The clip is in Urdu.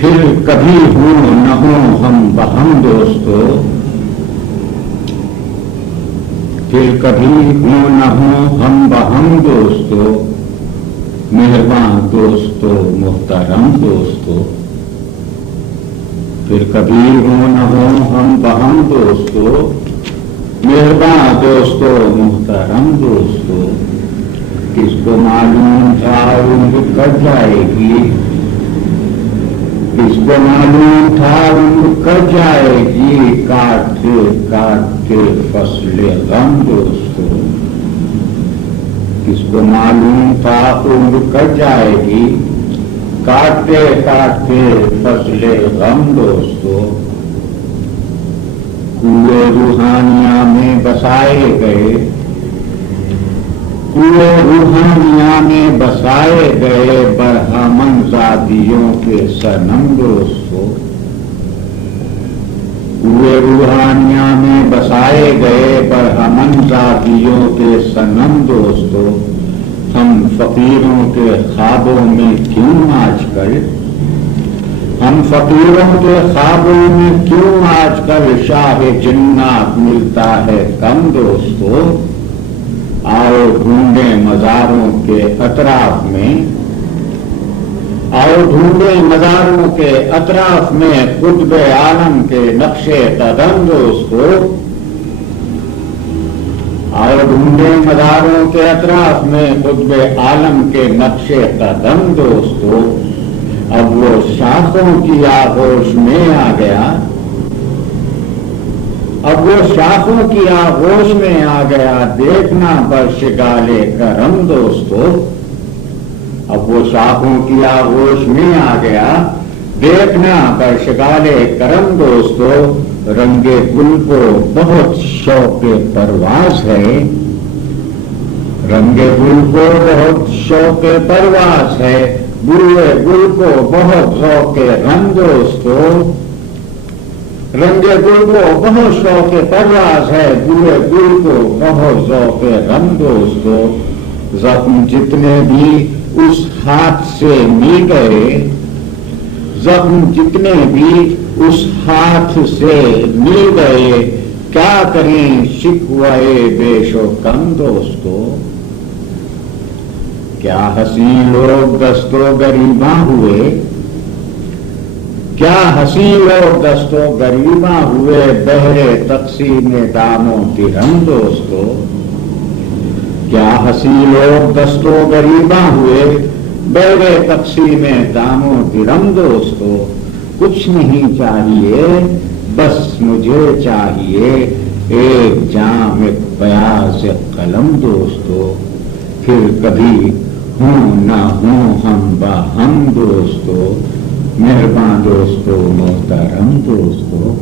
پھر کبھی ہوں نہ ہوں ہم بہم دوستو، پھر کبھی ہوں نہ ہوں ہم بہم دوستو، مہربان دوستو محترم دوستو، پھر کبھی ہوں نہ ہوں ہم بہم دوستو، مہربان دوستو محترم دوستو، کس کو معلوم تھا عمر کٹ جائے گی، کس کو معلوم تھا عمر کٹ جائے گی، کاٹتے کاٹتے فصل غم دوستو، کس کو معلوم تھا عمر کٹ جائے گی، کاٹتے کاٹتے فصل غم دوستو، کنویں روحانیہ میں بسائے گئے، کنویں روحانیہ میں بسائے گئے برہمن زادیوں کے صنم دوستو، کنویں روحانیہ میں بسائے گئے برہمن زادیوں کے صنم دوستو، ہم فقیروں کے خوابوں میں کیوں آج کل، ہم فقیروں کے خوابوں میں کیوں آج کل شاہ جنات ملتا ہے کم دوستو، آؤ ڈھونڈیں مزاروں کے اطراف میں، آؤ ڈھونڈیں مزاروں کے اطراف میں قطب عالم کے نقش قدم دوستو، آؤ ڈھونڈیں مزاروں کے اطراف میں قطب عالم کے نقش قدم دوستو، اب وہ شاخوں کی آغوش میں آ گیا، اب وہ شاخوں کی آغوش میں آ گیا، دیکھنا برشگال کرم دوستو، اب وہ شاخوں کی آغوش میں آ گیا، دیکھنا برشگال کرم دوستو، رنگ گل کو بہت شوق پرواز ہے، رنگ گل کو بہت شوق پرواز ہے، بوئے گل کو بہت ذوق غم دوستو، رنگ گل کو بہت شوق پرواز ہے، بوئے گل کو بہت ذوق غم دوستو، زخم جتنے بھی اس ہاتھ سے مل گئے، زخم جتنے بھی اس ہاتھ سے مل گئے، کیا کریں شکوائے بیش و کم دوستو، کیا حسین لوگ دست و گریباں ہوئے، کیا حسین لوگ دست و گریباں ہوئے، بہرے تقسیم دام و درہم دوستو، کیا حسین لوگ دست و گریباں ہوئے، بہرے تقسیم دام و درہم دوستو، کچھ نہیں چاہیے بس مجھے چاہیے ایک جام ایک بیاض قلم دوستو، پھر کبھی ہوں نہ ہوں ہم باہم دوستو، مہربان دوستو محترم دوستو۔